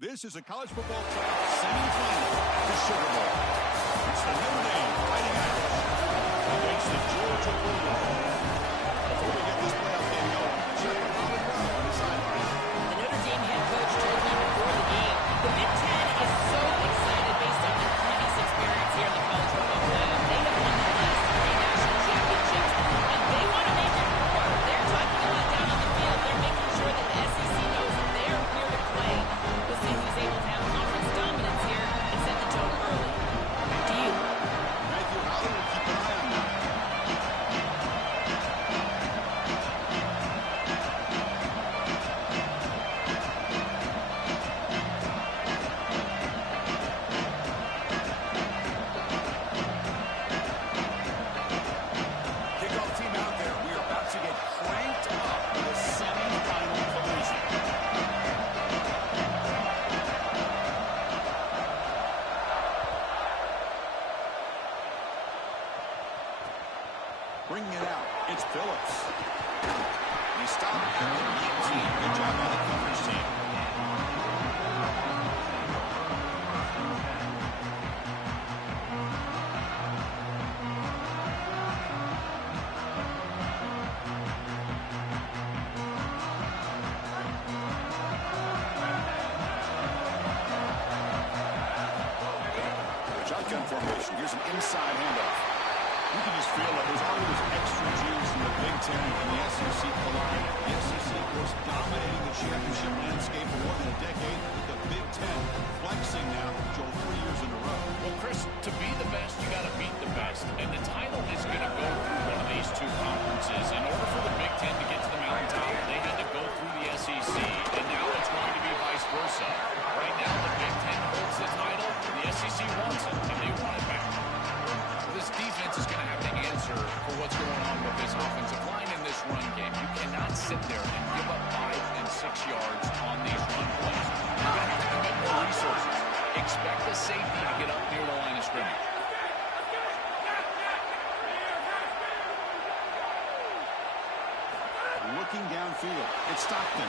This is a college football playoff semifinal at the Sugar Bowl. It's the Notre Dame Fighting Irish against the Georgia Bulldogs. Before we get this playoff game going, check with Robin Rowe on the sideline. The Notre Dame head coach told me before the game, the Big Ten is so excited based on their previous experience here in the college football playoff. They have won the last 3 national championships, and they want to make it more. They're talking a lot down on the field. They're making sure that the SEC knows that they are here to play. We'll see who's able to have conference dominance here and set the tone early. Back to you. Thank you, Holly. We'll keep an eye on that. Kickoff team out there. We are about to get cranked up for the semi-final collision. Bringing it out, it's Phillips. He stopped at the 19. Good job by the coverage team. Shotgun formation. Here's an inside handoff. You can just feel that there's always extra juice in the Big Ten and the SEC collide. The SEC, of course, dominating the championship landscape for more than a decade, with the Big Ten flexing now, Joel, 3 years in a row. Well, Chris, to be the best, you got to beat the best. And the title is going to go through one of these two conferences. In order for the Big Ten to get to the mountaintop, they had to go through the SEC. And now it's going to be vice versa. Right now, the Big Ten holds the title. The SEC wants it, and they want it back. This defense is going to have to answer for what's going on with this offensive line in this run game. You cannot sit there and give up 5 and 6 yards on these run plays. You're going to have to commit more resources. Expect the safety to get up near the line of scrimmage. Looking downfield, it's Stockton.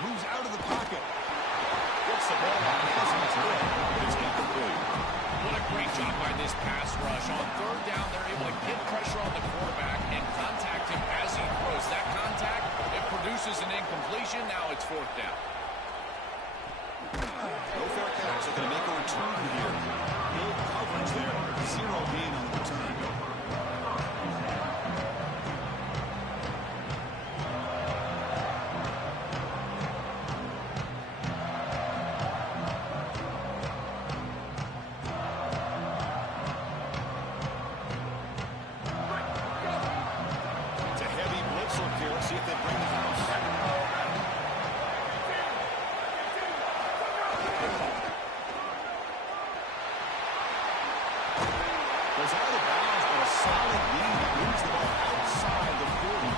Moves out of the pocket. Gets the ball out. It's good, but it's incomplete. What a great job by this pass rush. On third down, they're able to get pressure on the quarterback and contact him as he throws. That contact, it produces an incompletion. Now it's 4th down. No fair catch. They're going to make a return here. No coverage there. 0 gain on the return. It's a heavy blitz look here. Let's see if they bring the house. Goes out of bounds, but a solid gain that moves the ball outside the 40.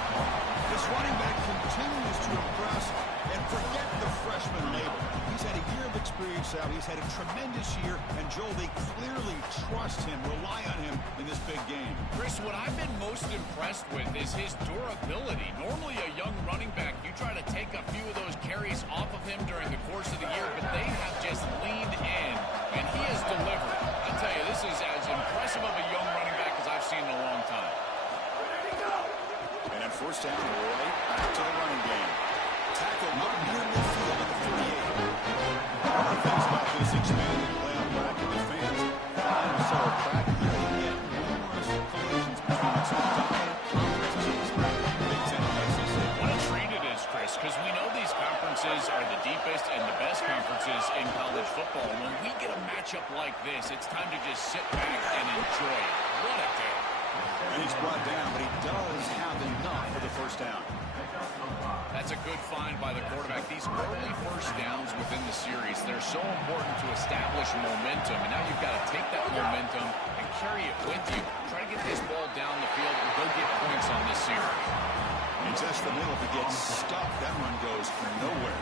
This running back continues to impress, and forget the freshman label. He's had a year of experience out. He's had a tremendous year, and Joel, they clearly trust him, rely on him in this big game. Chris, what I've been most impressed with is his durability. Normally a young running back, you try to take a few of those carries off of him during the course of the year, but they have just leaned in, and he has delivered. I tell you, this is as impressive of a young running back as I've seen in a long time. And at 1st down, right back to the running game. Tackled up near midfield at the 38. One of the things about this expanded playoff bracket, the fans find so practically they get numerous collisions between the two dominant conferences in this bracket, the Big Ten and the SEC. What a treat it is, Chris, because we know these conferences are the deepest and the best conferences in college football. When we get a matchup like this, it's time to just sit back and enjoy it. What a day. And he's brought down, but he does have enough for the 1st down. That's a good find by the quarterback. These early 1st downs within the series, they're so important to establish momentum. And now you've got to take that momentum and carry it with you. Try to get this ball down the field and go get points on this series. He tests the middle. If he gets stuck, that run goes nowhere.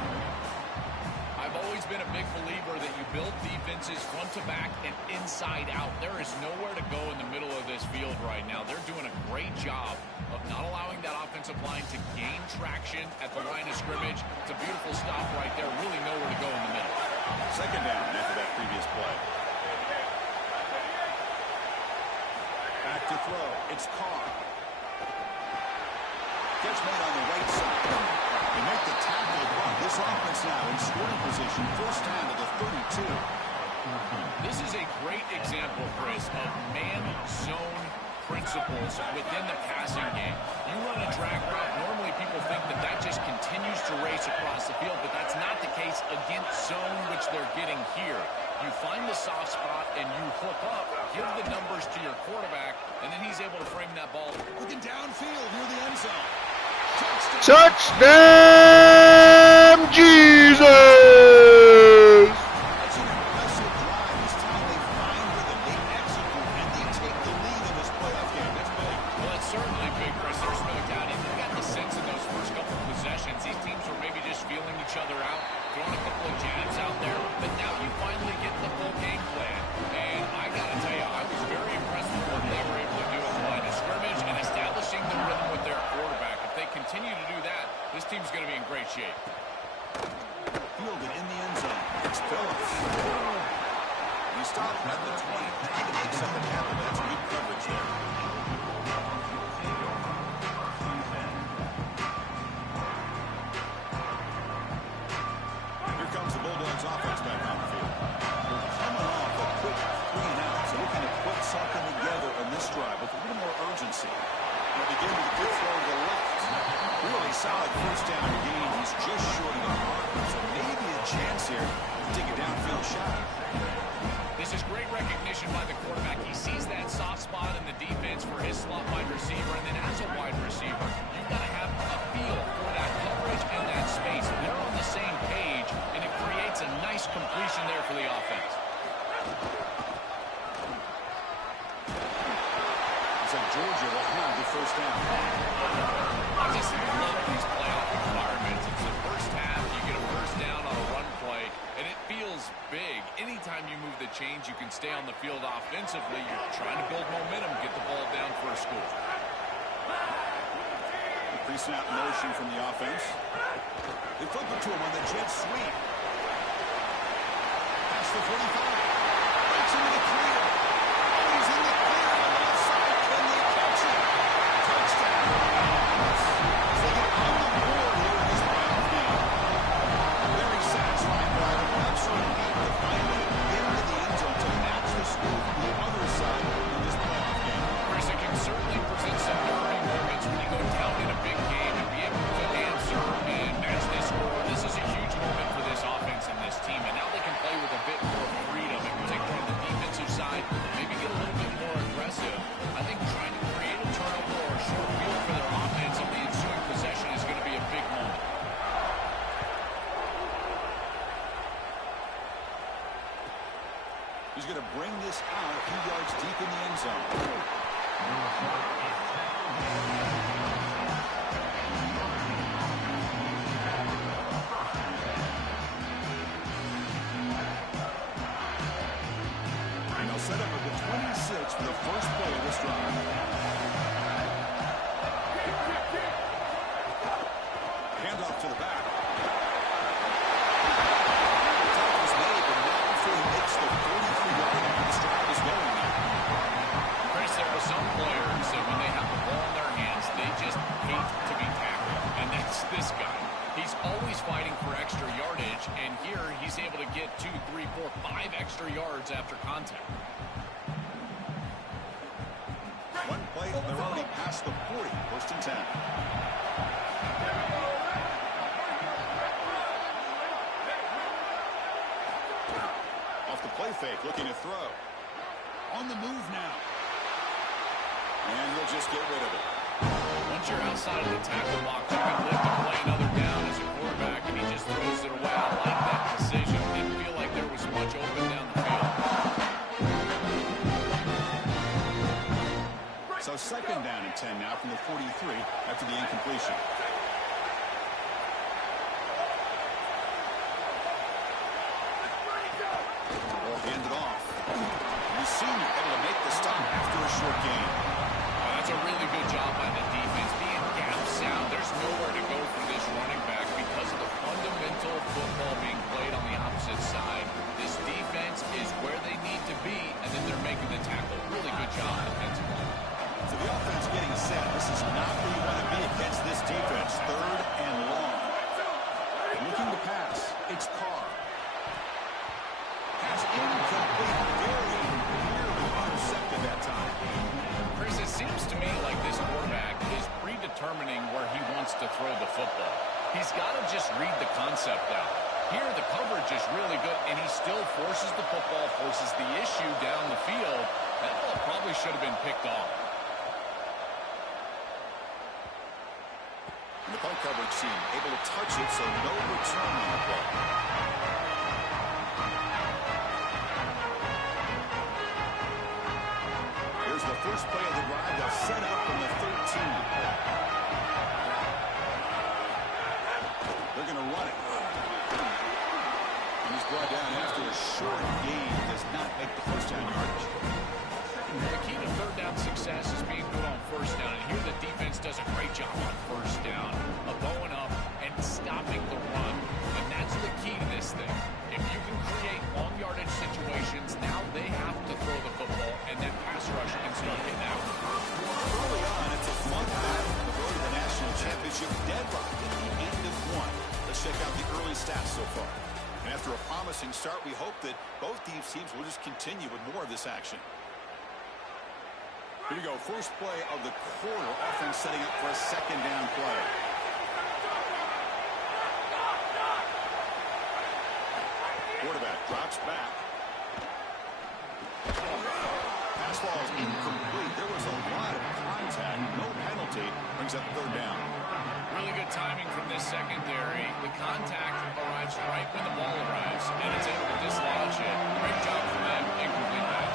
I've always been a big believer that you build defenses front to back and inside out. There is nowhere to go in the middle of this field right now. They're doing a great job of not allowing that offensive offensive line to gain traction at the line of scrimmage. It's a beautiful stop right there. Really nowhere to go in the middle. Second down after that previous play. Back to throw. It's Carr. Catch made on the right side. They make the tackle, but this offense now in scoring position. First down to the 32. This is a great example, Chris, of man-zone principles within the passing game. You run a drag route, normally people think that that just continues to race across the field, but that's not the case against zone, which they're getting here. You find the soft spot and you hook up, give the numbers to your quarterback, and then he's able to frame that ball. Looking downfield near the end zone. Touchdown, Jesus! It's an impressive drive. Each time they find rhythm, they execute, and they take the lead in this playoff game. That's big. Well, it's certainly big, Chris. There's no doubt. You got the sense in those first couple of possessions, these teams were maybe just feeling each other out, throwing a couple of jabs out there, but now you finally get the full game plan. And I got to tell you, I was very impressed with what they were able to do at the line of scrimmage and establishing the rhythm with their quarterback. If they continue to do that, this team's going to be in great shape. Fielded in the end zone. It's Phillips. He stopped at the 20. Trying to make something happen. That's good coverage there. Here comes the Bulldogs offense back on the field. We're coming off a quick 3-and-out, so looking to put something together on this drive with a little more urgency. They'll begin with a good throw to the left. Really solid first down gain. He's just short of the mark, so maybe a chance here to take a downfield shot. This is great recognition by the quarterback. He sees that soft spot in the defense for his slot wide receiver, and then as a wide receiver, you've got to have a feel for that coverage and that space. They're on the same page, and it creates a nice completion there for the offense. So Georgia will have the first down. I just love these playoff environments. It's the first half, you get a first down on a run play, and it feels big. Anytime you move the chains, you can stay on the field offensively. You're trying to build momentum, get the ball down for a score. Pre-snap motion from the offense. They flip it to him on the jet sweep. Past the 45. Breaks into the clear. Oh, he's in the clear on the left side. Can they catch it? Touchdown. As they get on the board here in this playoff game. Very satisfying drive. An absolute need to finally get into the end zone to match the score from the other side in this playoff game. Chris, it can certainly present some nervy moments when you go down in a big game and be able to answer and match this score. This is a huge moment for this offense and this team, and now they can play with a bit more freedom, in particular on the defensive side, maybe get a little bit more aggressive. I think trying to create a turnover or a short field for their offense on the ensuing possession is going to be a big moment. He's going to bring this out a few yards deep in the end zone. And they'll set up at the 26 for the first play of this drive. Handoff to the back. The tackle is made, but not before he makes the 43-yard line. This drive is going now. Chris, there are some players that when they have the ball in their hands, they just hate to be tackled. And that's this guy. He's always fighting for extra yardage, and here he's able to get 2, 3, 4, 5 extra yards after contact. One play, they're already past the 40. First and 10. Off the play fake, looking to throw. On the move now. And he'll just get rid of it. Once you're outside of the tackle box, you can live to play another down as a quarterback, and he just throws it away. I like that decision. Didn't feel like there was much open down the field. So second down and 10 now from the 43 after the incompletion. Ball handed off. The senior able to make the stop after a short gain. That's a really good job by the defense, being gap sound determining where he wants to throw the football. He's got to just read the concept out. Here, the coverage is really good, and he still forces the football, forces the issue down the field. That ball probably should have been picked off. And the punt coverage team able to touch it, so no return on the play. Here's the first play of the drive. They'll set up from the 13. They're going to run it. And he's brought down after a short gain. Does not make the first down yardage. The key to third down success is being good on first down. And here the defense does a great job on first down of going up and stopping the run. And that's the key to this thing. If you can create long yardage situations, now they have to throw the football, and that pass rush can start getting out. Early on, it's a fun battle. The road to the national championship deadlocked at the end of one. Let's check out the early stats so far. And after a promising start, we hope that both these teams will just continue with more of this action. Here we go. First play of the quarter. Offense setting up for a second down play. Quarterback drops back. Pass ball is incomplete. There was a lot of contact. No penalty. Brings up third down. Really good timing from this secondary. The contact arrives right when the ball arrives, and it's able to dislodge it. Great job from them. Incomplete pass.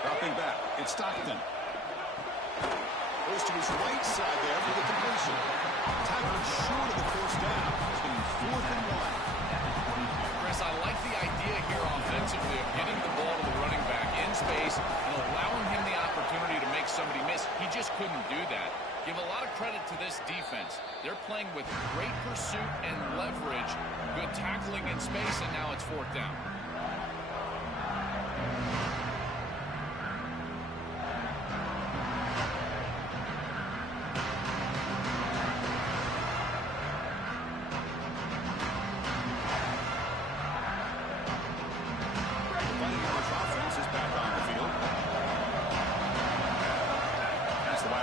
Dropping back. It's Stockton. Goes to his right side there for the completion. Tackled short of the first down. It's been 4th and 1. Chris, I like the idea here offensively of getting the ball to the running back in space and allowing him the opportunity to make somebody miss. He just couldn't do that. Give a lot of credit to this defense. They're playing with great pursuit and leverage, good tackling in space, and now it's 4th down.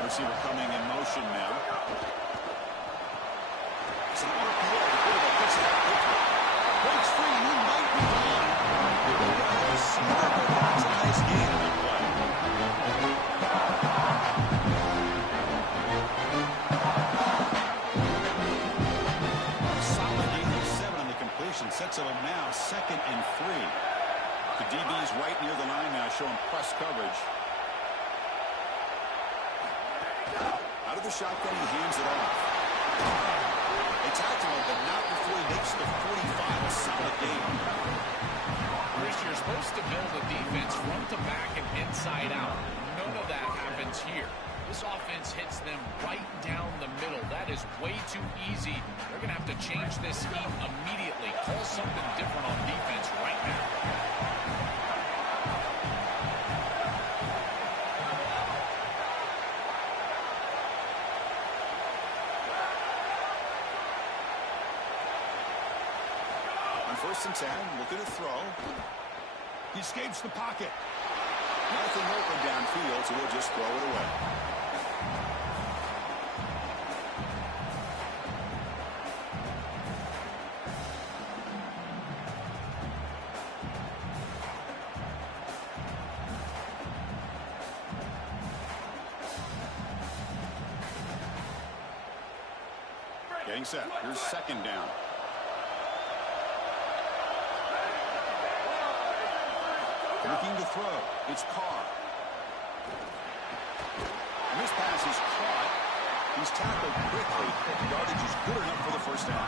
Receiver coming in motion now. It's an RPO. The quarterback picks it up quickly. Breaks free. He might be gone. It's a nice game on that play. Solid gain of 7 on the completion. Sets him up now 2nd and 3. The DB's right near the line now, showing press coverage. Out of the shotgun, he hands it off. They tackle him, but not before he makes the 45. A solid game. Chris, you're supposed to build a defense front to back and inside out. None of that happens here. This offense hits them right down the middle. That is way too easy. They're going to have to change this scheme immediately. Call something different on defense right now. First and 10, looking to throw. He escapes the pocket. Nothing open downfield, so we'll just throw it away. Getting set. Here's second down. Looking to throw. It's Carr. And this pass is caught. He's tackled quickly. The yardage is good enough for the first down.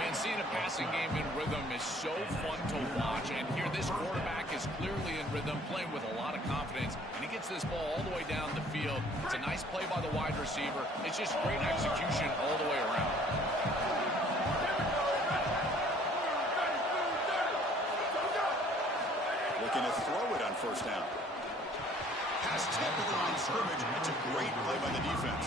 Man, seeing a passing game in rhythm is so fun to watch. And here this quarterback is clearly in rhythm, playing with a lot of confidence. And he gets this ball all the way down the field. It's a nice play by the wide receiver. It's just great execution all the way around. Looking to throw it on first down. Pass tip at the line of scrimmage. It's a great play by the defense.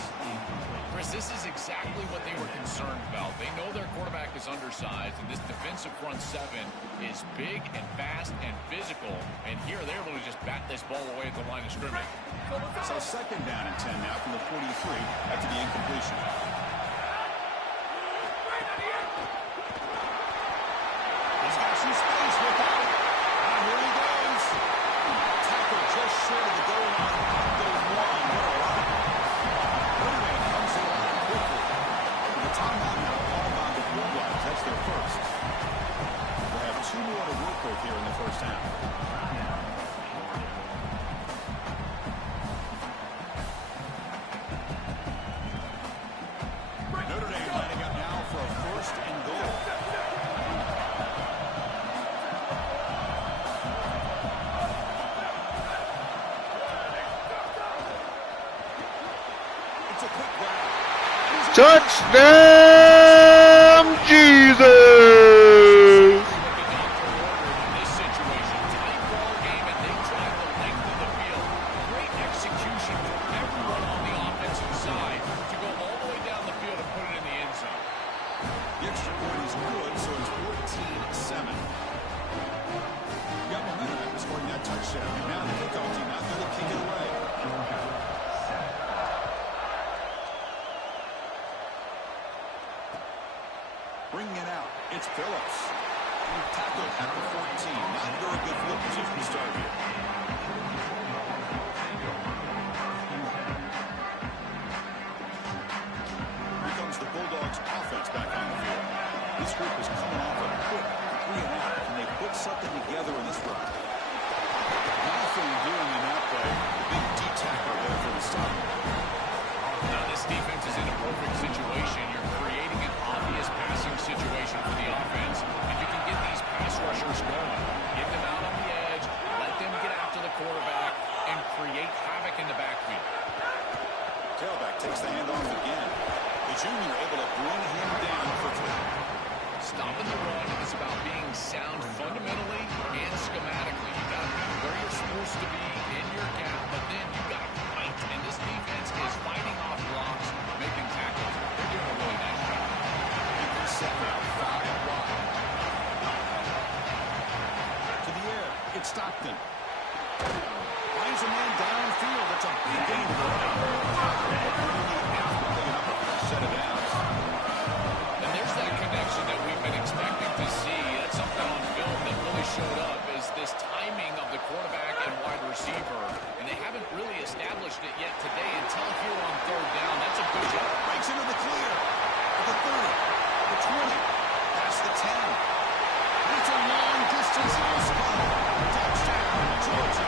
Chris, this is exactly what they were concerned about. They know their quarterback is undersized, and this defensive front seven is big and fast and physical. And here they're able to just bat this ball away at the line of scrimmage. So second down and 10 now from the 43 after the incompletion. He's got some space. Look out. And here he goes. Tackle just short of the goal line. Goes one. What a run. Notre Dame comes to the line quickly. The timeout now all on the Bulldogs. That's their first. They have 2 more to work with here in the first half. Notre Dame lining up now for a first and goal. It's a quick grab. Touchdown, Jesus! In this situation, tight ball game, and they drive the length of the field. Great execution from everyone on the offensive side to go all the way down the field and put it in the end zone. The extra point is good, so it's 14-7. You got momentum after scoring that touchdown. And now the kickoff team out there to kick it away. Bringing it out, it's Phillips. Tackled at the 14. Not very good field position to start here. Here comes the Bulldogs offense back on the field. This group is coming off a quick 3-and-out. Can they put something together in this run? Nothing doing in that play. Big D-tackle there for the stop. Now this defense is in a perfect situation. You're creating an obvious passing situation for the offense. If you can get these pass rushers going, get them out on the edge, let them get after the quarterback, and create havoc in the backfield. Tailback takes the handoff again. The junior able to bring him down quickly. Stopping the run is about being sound fundamentally and schematically. You got to be where you're supposed to be in your gap, but then you got to fight. And this defense is fighting off blocks, making tackles. They're doing a really nice job. Set now 5 wide. To the air, it's Stockton. Finds a man downfield. That's a big gain for him. Set it out. And there's that connection that we've been expecting to see. That's something on film that really showed up, is this timing of the quarterback and wide receiver. And they haven't really established it yet today until here on third down. That's a good job. Breaks into the clear. At the 30, the 20, past the 10. And it's a long distance house call. Touchdown, Georgia.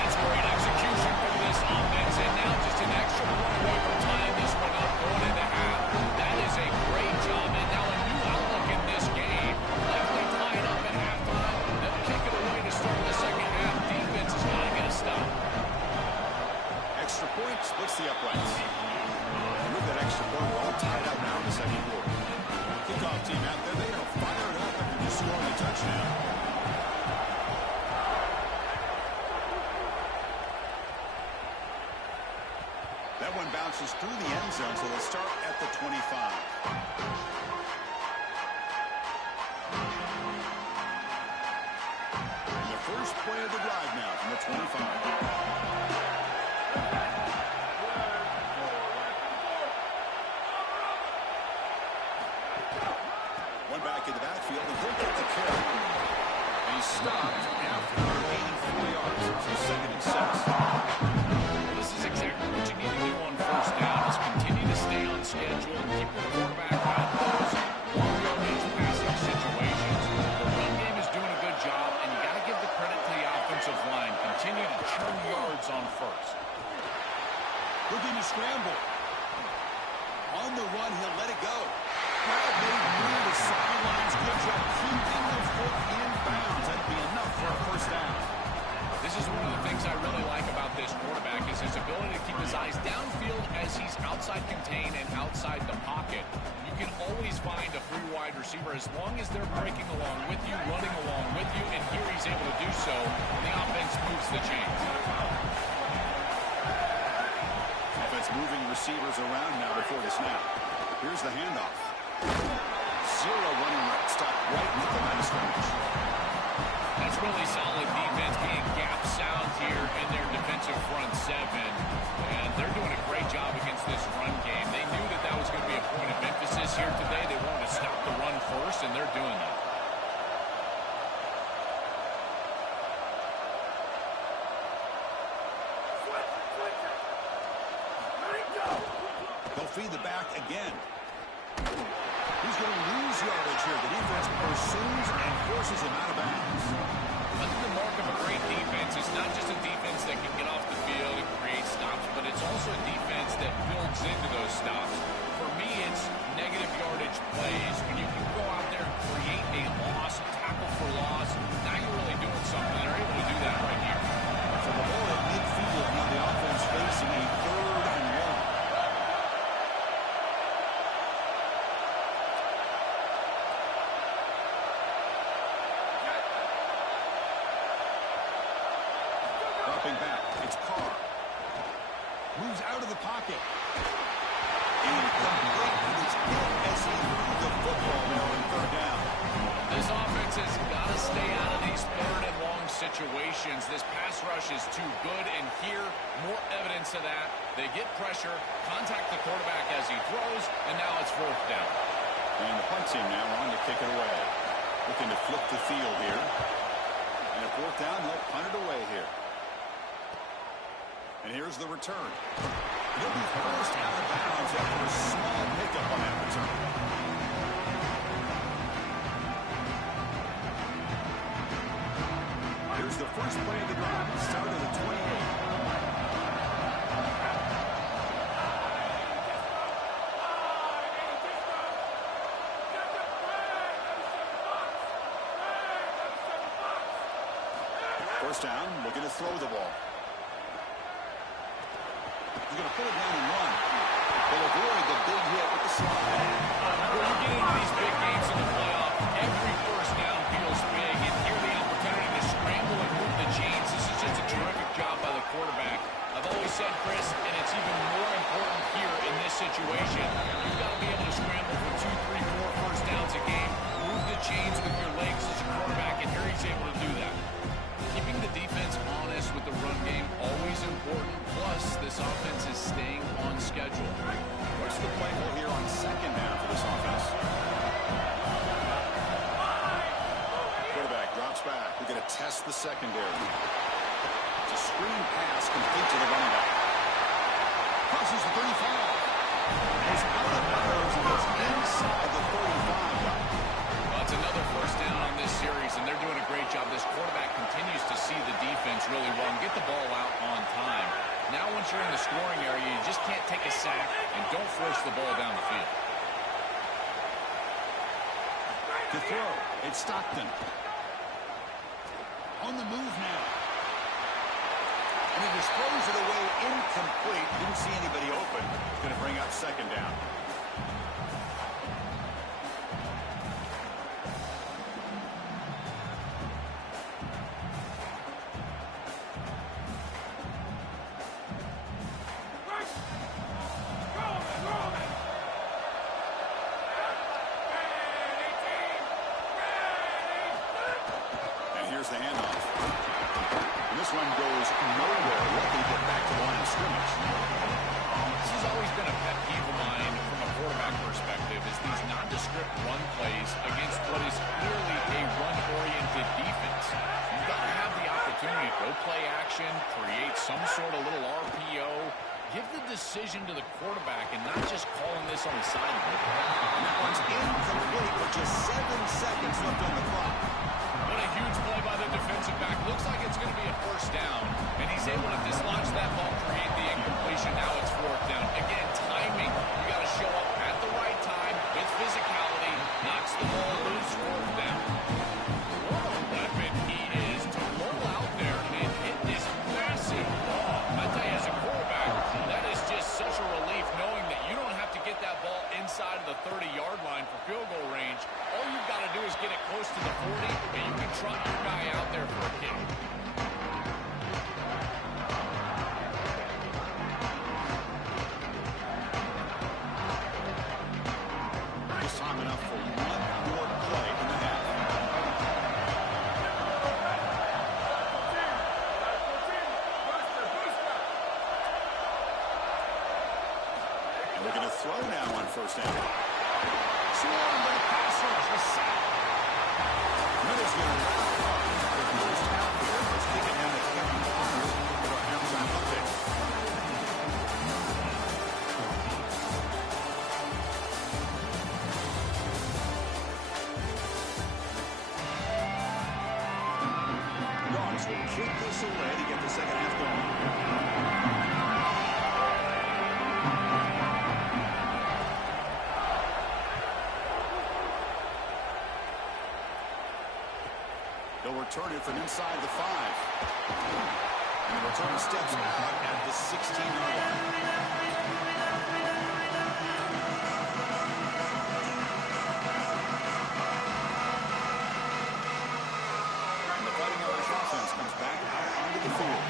That's great execution from this offense. And now just an extra point away from tying this one up going into half. That is a great job. And now a new outlook in this game. Likely tied up at halftime. They'll kick it away to start the second half. Defense is got to get a stop. Extra point splits the uprights. And with that extra point, we're all tied up now in the second quarter. Kickoff team out there, they are fired up after just scoring a touchdown. That one bounces through the end zone, so they'll start at the 25. And the first play of the drive now from the 25. One back in the backfield, and he'll get the carry. And he's stopped after 84 yards. So second and 6. This is exactly what you need to do on first down, is continue to stay on schedule and keep the quarterback out of those long yardage passing situations. The run game is doing a good job, and you got to give the credit to the offensive line. Continue to churn yards on first. Looking to scramble. On the run, he'll let it go. Crowd made near the sidelines. Good job keeping the foot in bounds. That'd be enough for a first down. This is one of the things I really like about this quarterback, is his ability to keep his eyes downfield as he's outside contained and outside the pocket. You can always find a free wide receiver as long as they're breaking along with you, running along with you, and here he's able to do so, and the offense moves the chains. Offense moving receivers around now before the snap. Here's the handoff. Zero running right. Stop right at the line of scrimmage. That's really solid defense, being gap sound here in their defensive front seven. And they're doing a great job against this run game. They knew that that was going to be a point of emphasis here today. They wanted to stop the run first, and they're doing that. They'll feed the back again. He's going to lose yardage here. The defense pursues and forces him out of bounds. I think the mark of a great defense is not just a defense that can get off the field and create stops, but it's also a defense that builds into those stops. For me, it's negative yardage plays. When you can go out there and create a loss, tackle for loss, now you're really doing something. They're able to do that right here. So the ball at midfield, now the offense facing a 3rd and 1. Dropping back, it's Carr. Moves out of the pocket. Incomplete, and it's hit as he threw the football there on 3rd down. This offense has got to stay out of these 3rd and long situations. This pass rush is too good, and here, more evidence of that. They get pressure, contact the quarterback as he throws, and now it's 4th down. And the punt team now on to kick it away. Looking to flip the field here. And at 4th down, they'll punt it away here. And here's the return. He'll be forced out of bounds after a small pickup on that return. Here's the first play of the drive. Start at the 28. First down, looking to throw the ball. He's going to put it down and run. They'll avoid the big hit with the slide. When you get into these big games in the playoff, every first down feels big, and here the opportunity to scramble and move the chains. This is just a terrific job by the quarterback. I've always said, Chris, and it's even more important here in this situation, you've got to be able to scramble for 2, 3, 4 first downs a game, move the chains with your legs as a quarterback, and here he's able to do that. Keeping the defense honest with the run game, always important. Plus, this offense is staying on schedule. What's the play call here on 2nd down for this offense? Quarterback drops back. We're going to test the secondary. It's a screen pass complete to the running back. Crosses the 35. Goes out of bounds and gets inside the 35. Well, it's another first down on this series, and they're doing a great job. This quarterback continues to see the defense really well and get the ball out on time. Now, once you're in the scoring area, you just can't take a sack and don't force the ball down the field. To throw, it's Stockton. On the move now. And he just throws it away incomplete. Didn't see anybody open. It's going to bring up 2nd down. Here's the handoff. And this one goes nowhere. Lucky to get back to the line of scrimmage. This has always been a pet peeve of mine from a quarterback perspective, is these nondescript run plays against what is clearly a run-oriented defense. You've got to have the opportunity to go play action, create some sort of little RPO, give the decision to the quarterback and not just calling this on the sideline. And that one's incomplete with just 7 seconds left on the clock. What a huge play by the defensive back. Looks like it's going to be a first down. And he's able to dislodge that ball, create the incompletion. Now it's 4th down. Again, timing. You got to show up at the right time with physicality. Knocks the ball loose, 4th down. What a weapon he is to roll out there and hit this massive ball. I tell you, as a quarterback, that is just such a relief knowing that you don't have to get that ball inside of the 30-yard close to the 40, and you can trot your guy out there for a kick. Just time enough for one more play in the half. Looking to throw now on first down. Swarmed by the pass rush. The sack. Notre's going to wrap up the first half here. Let's kick it down to Kevin Connors for our halftime update. Dogs will kick this away to get the second half going. They'll return it from inside the 5. And the return steps out at the 16-yard line. And the Fighting Irish offense comes back out onto the field.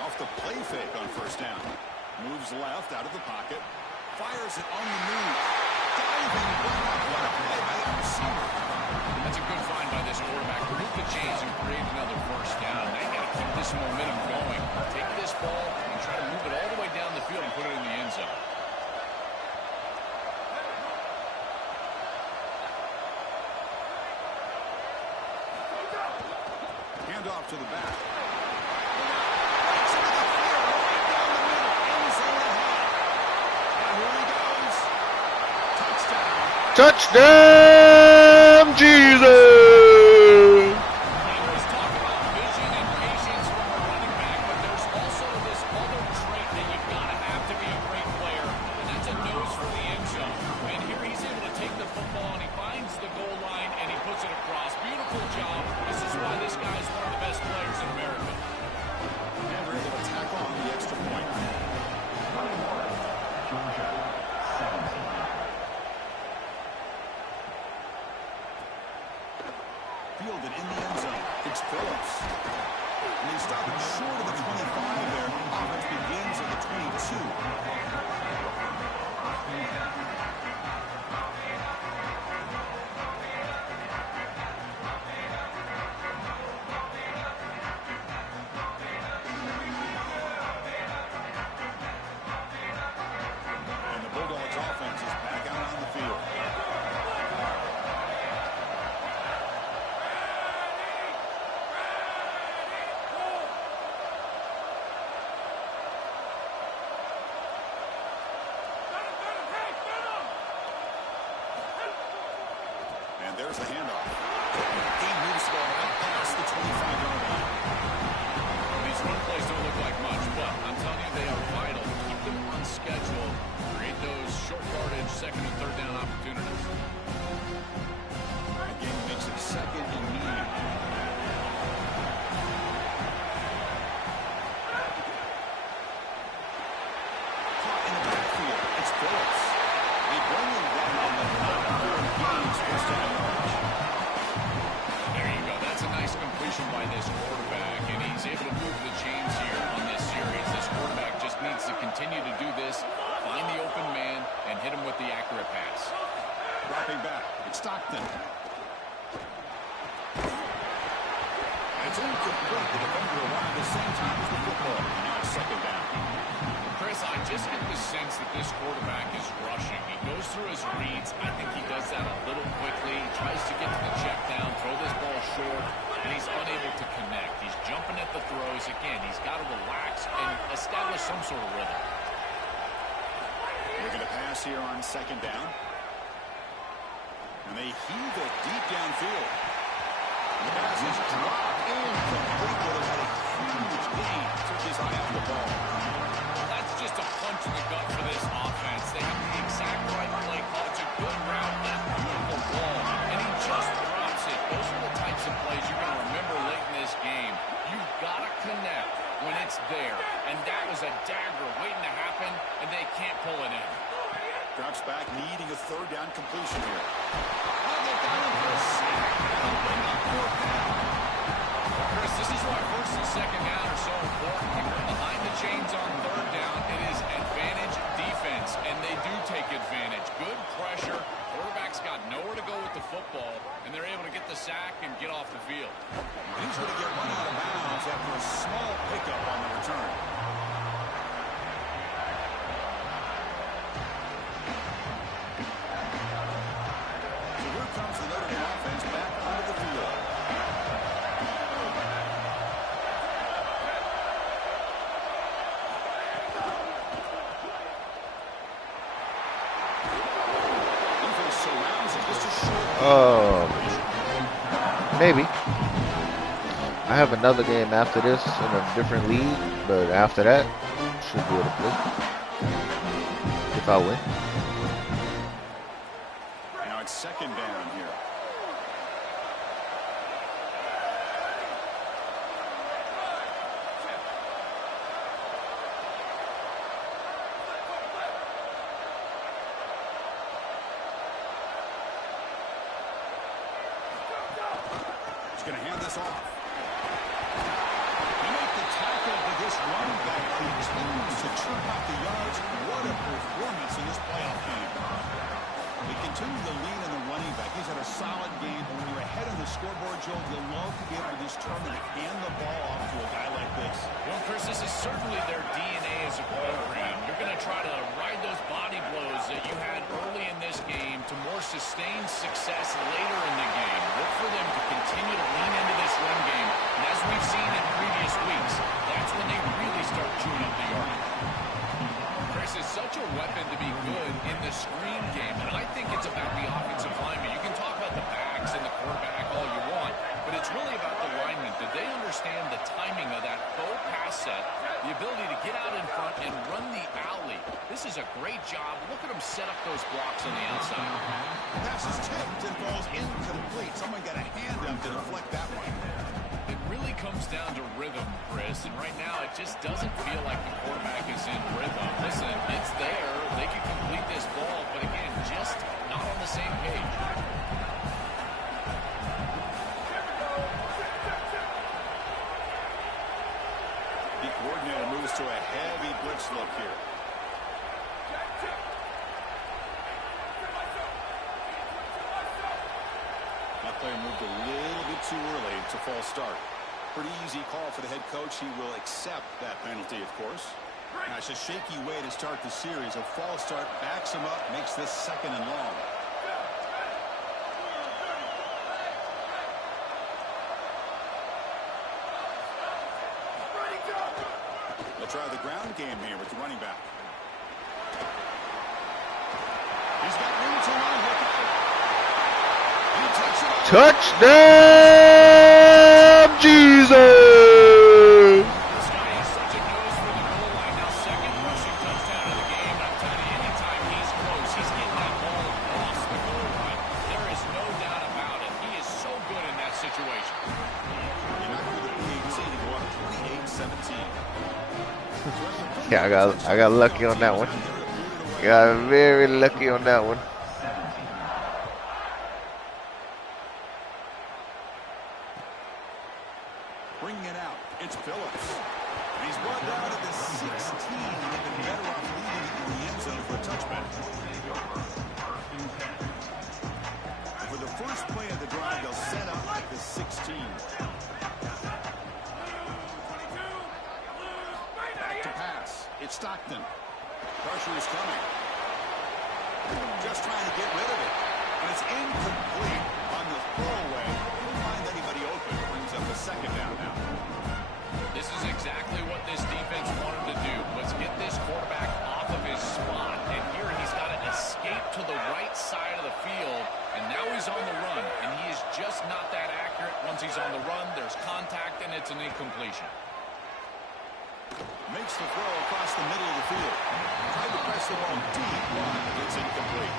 Off the play fake on first down. Moves left out of the pocket. Fires it on the move. Diving run up. What a play by that receiver. That's a good find by this quarterback. Move the chains and create another first down. Now you got to keep this momentum going. Take this ball and try to move it all the way down the field and put it in the end zone. Hand off to the back. Breaks into the field, right down the middle, end zone ahead. And here he goes. Touchdown. Touchdown, Jesus! There's talk about vision and patience from a running back, but there's also this other trait that you've got to have to be a great player, and that's a nose for the end zone. And here he's able to take the football, and he finds the goal line, and he puts it across. Beautiful job. This is why this guy is one of the best players in America. And they're able to tack on the extra point. Fielded in the end zone. It's Phillips. And he stopped short of the 25 there. Offense begins at the 22. And the Bulldogs offense is back out on the field. And there's the handoff. He moves the ball out past the 25-yard line. These run plays don't look like much, but I'm telling you, they are vital. Keep them on schedule. Create those short yardage, second and third down opportunities. Again, makes it second and 9. Caught in the backfield. It's Phillips. They bring him down on the 9-4 games first down yardage. There you go. That's a nice completion by this quarterback, and he's able to move the chains here on this series. This quarterback just needs to continue to do this, find the open man, and hit him with the accurate pass. Dropping back. It's Stockton. It's incomplete. The defender arrived at the same time as the football. And now it's second down. Chris, I just get the sense that this quarterback is rushing. He goes through his reads. I think he does that a little quickly. He tries to get to the check down, throw this ball short, and he's unable to connect. He's jumping at the throws. Again, he's got to relax and establish some sort of rhythm. Looking to pass here on second down. And they heave it deep downfield. And the pass is dropped incomplete. Would have had a huge gain. Took his eye off the ball. That's just a punch in the gut for this offense. They have the exact right play call. It's a good route, and a beautiful ball. And he just drops it. Those are the types of plays you're going to remember late in this game. You've got to connect when it's there. And that was a dagger waiting to happen, and they can't pull it in. Drops back, needing a third down completion here. Oh, they got him for a sack. That'll bring up fourth down. Chris, this is why first and second down are so important. When you're behind the chains on third down, it is advantage defense, and they do take advantage. Good pressure. Quarterback's got nowhere to go with the football, and they're able to get the sack and get off the field. He's going to get run out of bounds after a small pickup on the return. So here comes the Notre Dame offense back onto the field. Defense surrounds it. Just a short. Maybe. I have another game after this in a different league, but after that, should be able to play. If I win. Now it's second down here. He's going to hand this off. They make the tackle to this running back who continues to churn out the yards. What a performance in this playoff game. They continue to lean in the running back. He's had a solid game. When you're ahead on the scoreboard, Joe, you'll love to be able to just turn and hand the ball off to a guy like this. Well, Chris, this is certainly their DNA as a program. You're going to try to ride those body blows that you had early in this game to more sustained success later in the game. Look for them to continue to lean into this run game. And as we've seen in previous weeks, that's when they really start chewing up the yardage. Chris is such a weapon to be good in the screen game, and I think it's about the offensive lineman. You can talk about the backs and the quarterback all you want, but it's really about the linemen. Did they understand the timing of that faux pass set, the ability to get out in front and run the alley? This is a great job. Look at them set up those blocks on the outside. Pass is tipped and falls incomplete. Someone got a hand up to deflect that one. It really comes down to rhythm, Chris, and right now it just doesn't feel like the quarterback is in rhythm. Listen, it's there. They can complete this ball, but again, just not on the same page. The coordinator moves to a heavy blitz look here. That player moved a little bit too early to false start. Pretty easy call for the head coach. He will accept that penalty, of course. Now, it's a shaky way to start the series. A false start backs him up, makes this second and long. They'll try the ground game here with the running back. He's got room to run. Look out. He takes it all. Touchdown, Jesus! This guy is such a nose for the goal line. Now, second rushing touchdown of the game. I'm telling you, anytime he's close, he's getting that ball across the goal line. There is no doubt about it. He is so good in that situation. You're not going to be to go up 28-17. Yeah, I got lucky on that one. Got very lucky on that one. Bringing it out, it's Phillips. And he's brought down to the 16. They've been better off leaving it in the end zone for a touchback. For the first play of the drive, they'll set up at the 16. Back to pass. It's Stockton. Pressure is coming. Just trying to get rid of it. And it's incomplete on the throwaway. Couldn't find anybody open. Brings up a second down now. This is exactly what this defense wanted to do. Let's get this quarterback off of his spot. And here he's got to escape to the right side of the field. And now he's on the run. And he is just not that accurate. Once he's on the run, there's contact, and it's an incompletion. Makes the throw across the middle of the field. Tried to press the ball deep, but it's incomplete.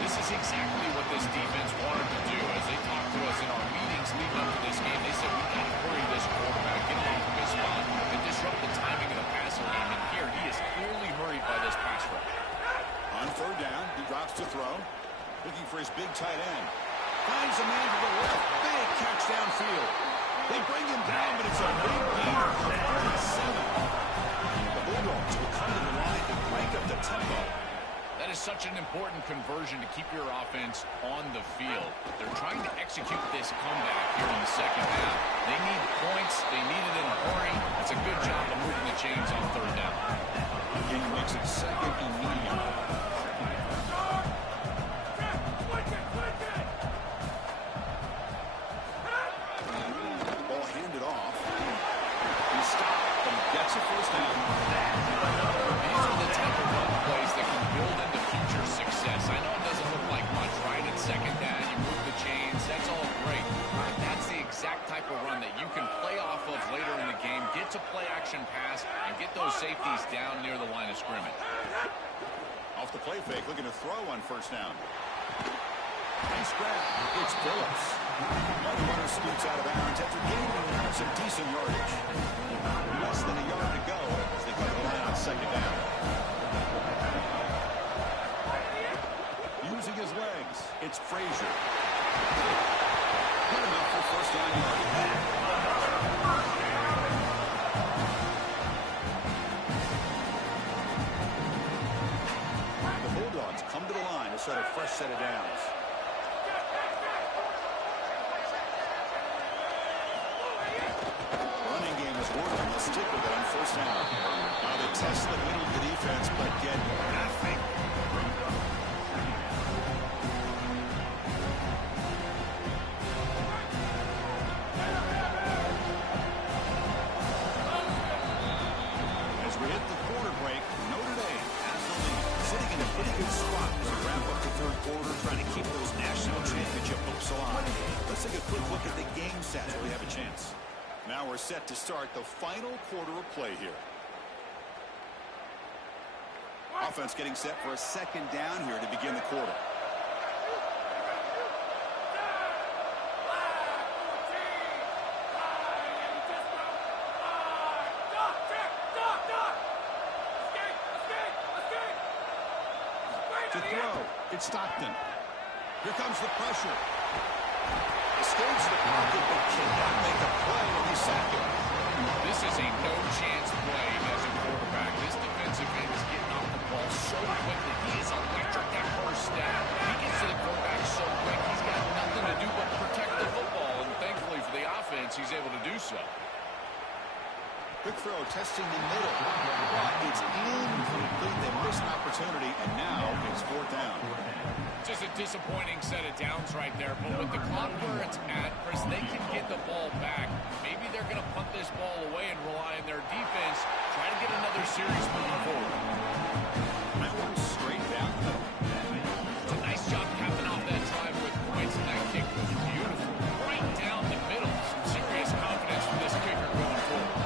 This is exactly what this defense wanted to do. As they talked to us in our meetings leading up to this game, they said, we got to hurry this quarterback, get him off of his spot, and disrupt the timing of the passing game. And here, he is clearly hurried by this pass rush. On third down, Looking for his big tight end. Finds a man to the left. Big catch downfield. They bring him down, but it's a big gainer of 47. The Bulldogs will come to the line to crank up the tempo. That is such an important conversion to keep your offense on the field. They're trying to execute this comeback here in the second half. They need points. They need it in a hurry. That's a good job of moving the chains on third down. Again, makes it second and medium. Ball handed off. He stopped, but he gets a first down. These are the type of run plays that can build into future success. I know it doesn't look like much, right? It's second down, you move the chains, that's all great. But that's the exact type of run that you can play off of later in the game, get to play action pass, and get those safeties down near the line of scrimmage. Off the play fake, looking to throw on first down. Nice grab. It's Phillips. Another runner scoots out of bounds after gaining some decent yardage. Less than a yard to go as they come to the line on second down. Using his legs, it's Frazier. Good enough for first down yardage. The Bulldogs come to the line to set a fresh set of downs. Running game is working. They'll stick with it on first down. Now they test the middle of the defense, but get nothing. As we hit the quarter break, Notre Dame has the lead, sitting in a pretty good spot as we wrap up the third quarter, trying to keep those national championship hopes alive. Let's take a quick look at the game stats while we have a chance. Now we're set to start the final quarter of play here. Offense getting set for a second down here to begin the quarter. To throw, it's Stockton. Here comes the pressure. Escapes the pocket, but cannot make a play when he sacked him. This is a no-chance play as a quarterback. This defensive end is getting off the ball so quickly. He is electric that first down. He gets to the quarterback so quick, he's got nothing to do but protect the football. And thankfully for the offense, he's able to do so. Quick throw, testing the middle. But it's incomplete. They missed an opportunity, and now it's fourth down. Just a disappointing set of downs right there, but with the clock where it's at, Chris, they can get the ball back. Maybe they're going to punt this ball away and rely on their defense, try to get another series moving forward. That one straight down the middle. It's a nice job capping off that drive with points, and that kick was beautiful. Right down the middle. Some serious confidence from this kicker going forward.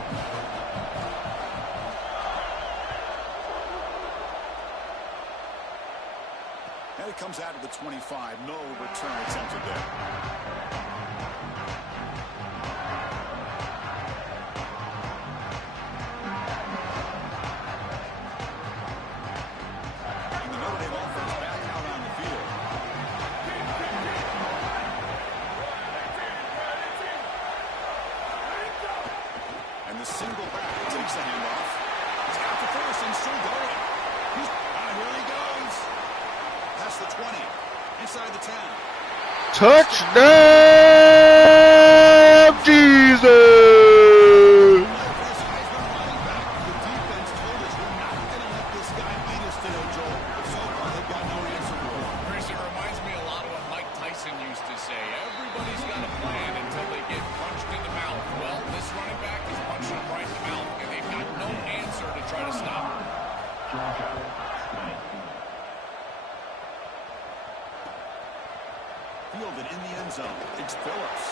And it comes out of the 25. No return attempted there. And the Notre Dame offense back out on the field. And the single back takes the handoff. He's got the first and still going. Here he goes. Past the 20. Inside the 10. Touchdown, Jesus! Chris, it reminds me a lot of what Mike Tyson used to say. Everybody's got a plan until they get punched in the mouth. Well, this running back is punching him right in the mouth, and they've got no answer to try to stop him. Fielded in the end zone. It's Phillips.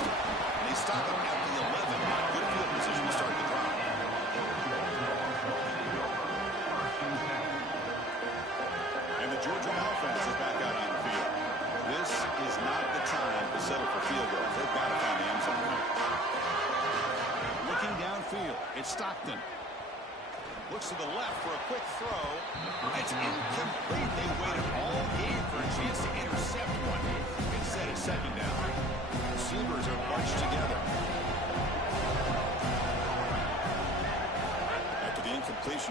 And they stop him at the 11. Good field position to start the drive. And the Georgia offense is back out on the field. This is not the time to settle for field goals. They've got to find the end zone. Looking downfield, it's Stockton. Looks to the left for a quick throw. It's incomplete. They waited all game for a chance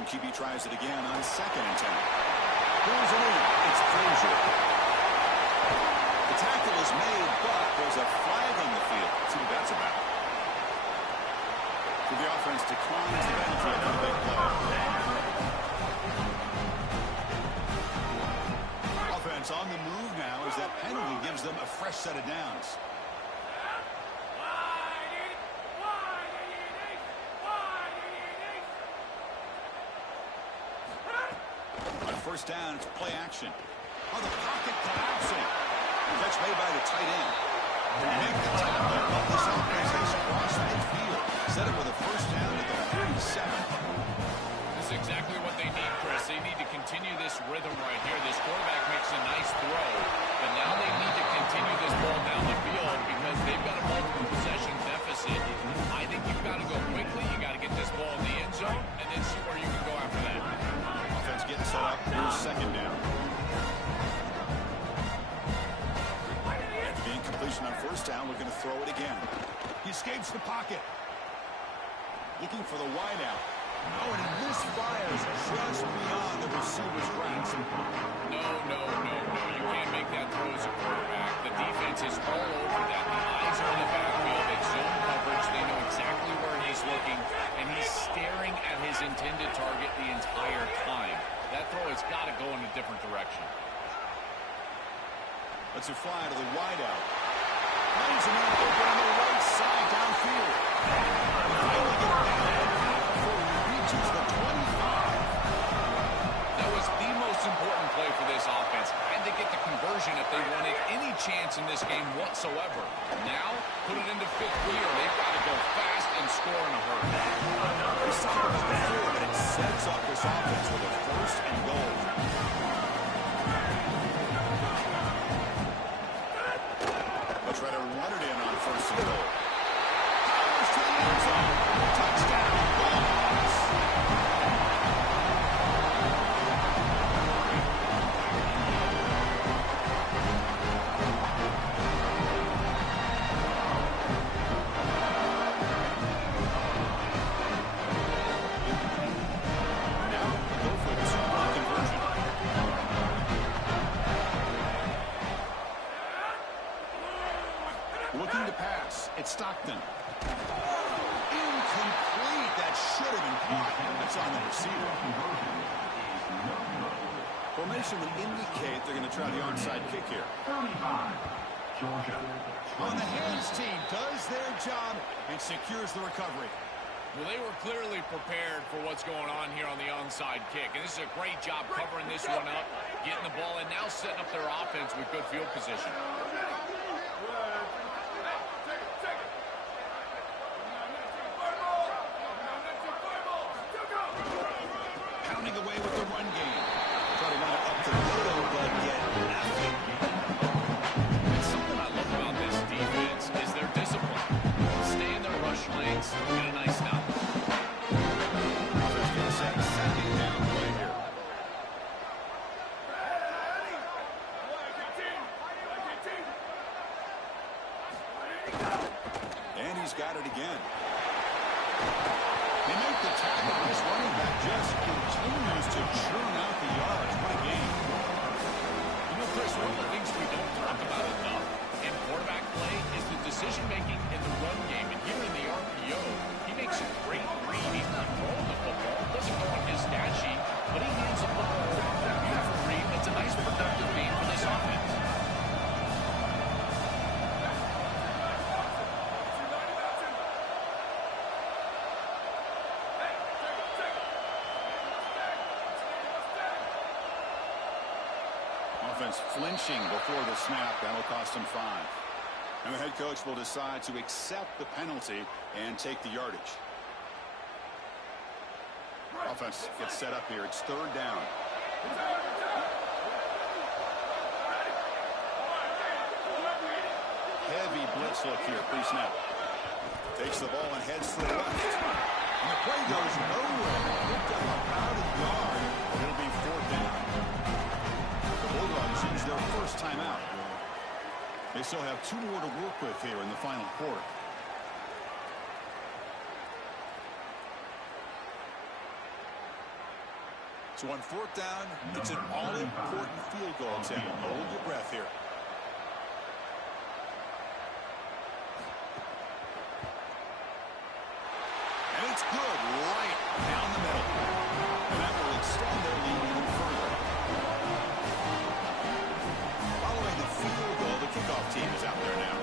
And QB tries it again on 2nd and 10. Goes it in. It's Frazier. The tackle is made, but there's a flag on the field. Let's see what that's about. So the offense declines the penalty on the big play. Offense on the move now as that penalty gives them a fresh set of downs. On 1st down, it's play action. Oh, the pocket collapsing. Catch made by the tight end. Make the tackle, but this offense has crossed midfield. Set up with a 1st down at the 37. This is exactly what they need, Chris. They need to continue this rhythm right here. This quarterback makes a nice throw, but now they need to continue this ball down the field because they've got a multiple possession deficit. I think you've got to go quickly. You got to get this ball in the end zone and then see where you can go after that. Offense getting set up. Here's 2nd down. After the incompletion on 1st down, we're going to throw it again. He escapes the pocket. Looking for the wideout. Oh, and he misfires just beyond the receiver's grasp. No. You can't make that throw as a quarterback. The defense is all over that. The eyes are in the backfield. It's zone coverage. They know exactly where he's looking, and he's staring at his intended target the entire time. That throw has got to go in a different direction. Let's it fly to the wideout. Plays him out open on the right side downfield. Finally get it down before he reaches the 25. That was the most important play for this offense. Had to get the conversion if they wanted any chance in this game whatsoever. Now, put it into 5th gear. They've got to go fast and score in a hurry. We saw it before, but it sets up this offense with a 1st and goal. They'll try to run it in on 1st and goal. Powers to the end zone. Touchdown, Bulldogs. Now, go for the 2-point conversion. Looking to pass. It's Stockton. Incomplete. That should have been caught. That's on the receiver. Formation would indicate they're going to try the onside kick here. On the hands team does their job and secures the recovery. Well, they were clearly prepared for what's going on here on the onside kick. And this is a great job covering this one up, getting the ball, and now setting up their offense with good field position. Pounding away with the run game. Try to run it up the middle, but get nothing. And something I love about this defense is their discipline. Stay in their rush lanes, get a nice stop. Offense going to set 2nd down play here. And he's got it again. They make the tackle. This running back just continues to churn out the yards. What a game. You know, Chris, one of the things we don't talk about enough in quarterback play is the decision-making in the run game. And here in the RPO, he makes a great read. He's not throwing the football. It doesn't go on his stat sheet, but he hands the football over. A beautiful read. It's a nice productive game for this offense. Offense flinching before the snap. That will cost him 5. And the head coach will decide to accept the penalty and take the yardage. Offense gets set up here. It's 3rd down. Heavy blitz look here pre-snap. Takes the ball and heads to the left. And the play goes nowhere. Picked up about a yard. It'll be 4th down. The Bulldogs use their first timeout. They still have 2 more to work with here in the final quarter. So on fourth down, it's an all-important field goal attempt. Hold your breath here. And it's good right down the middle. And that will extend their lead even further. Following the field goal, the kickoff team is out there now.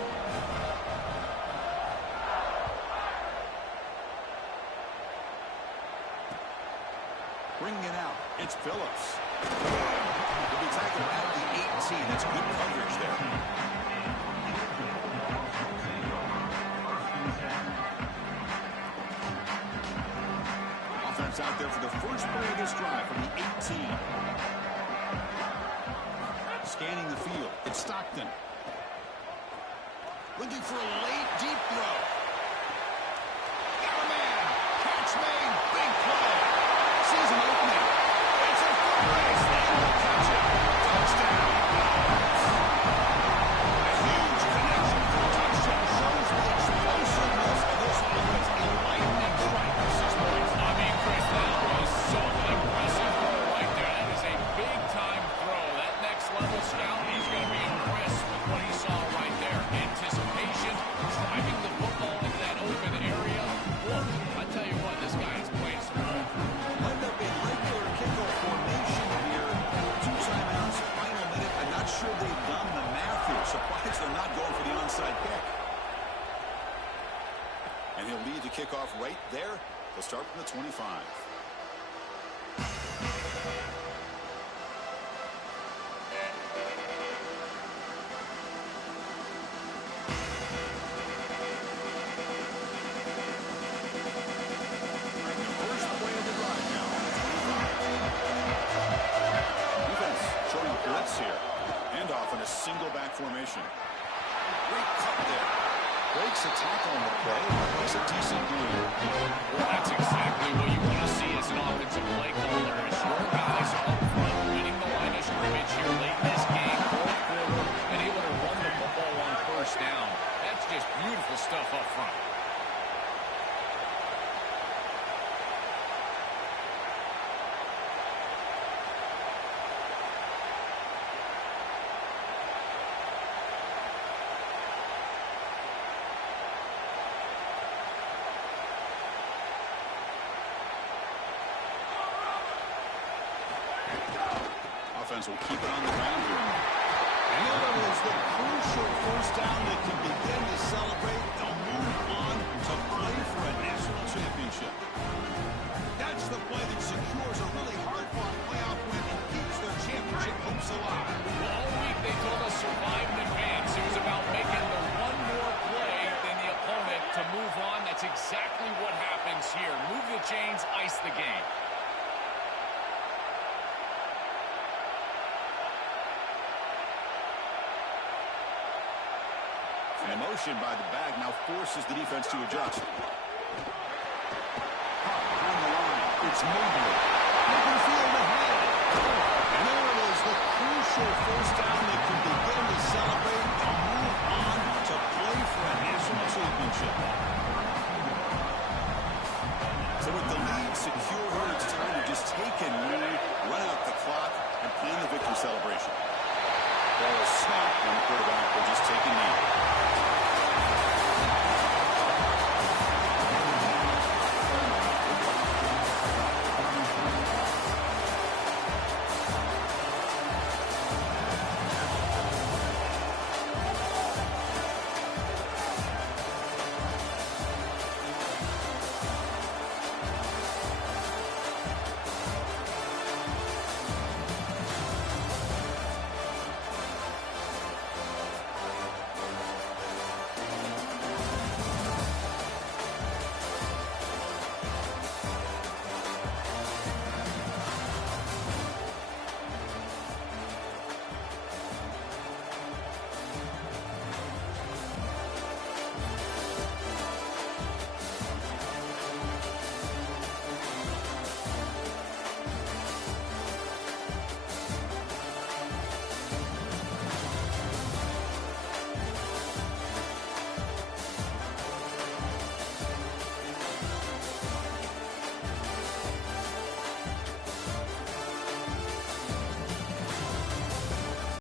Bringing it out, it's Phillips. He'll be tackled at the 18. That's good coverage there. Offense out there for the first play of this drive from the 18. Scanning the field, it's Stockton. Looking for a late, deep throw. Got a man. Catch made. Big play. Sees an opening. It's a full race. And will catch it. Touchdown. A huge connection for a touchdown. Shows the explosiveness of this offense. A lightning strike for 6 points. I mean, Chris, that was so impressive throw right there. That is a big-time throw. That next-level scout, he's going to be impressed with what he saw right there. Anticipation, driving the football into that open area. Whoa, I tell you what, this guy is playing smart. Lined up in regular kickoff formation here. 2 timeouts, final minute. I'm not sure they've done the math here. Surprised they're not going for the onside kick. And he'll lead the kickoff right there. They'll start from the 25. Single back formation. Great cut there. Breaks a tackle on the play. Makes a decent gain. Well, that's exactly what you want to see as an offensive play caller. As your guys are up front, winning the line of scrimmage here late in this game, fourth quarter, and able to run the football on first down. That's just beautiful stuff up front. Offense will keep it on the ground here. And it is the crucial first down that can begin to celebrate. They'll move on to play for a national championship. That's the play that secures a really hard-fought playoff win and keeps their championship hopes alive. Well, all week they told us survive in advance. It was about making the one more play than the opponent to move on. That's exactly what happens here. Move the chains, ice the game. And motion by the bag now forces the defense to adjust. On the line, it's Mobley. Open field ahead. And there it is, the crucial first down that can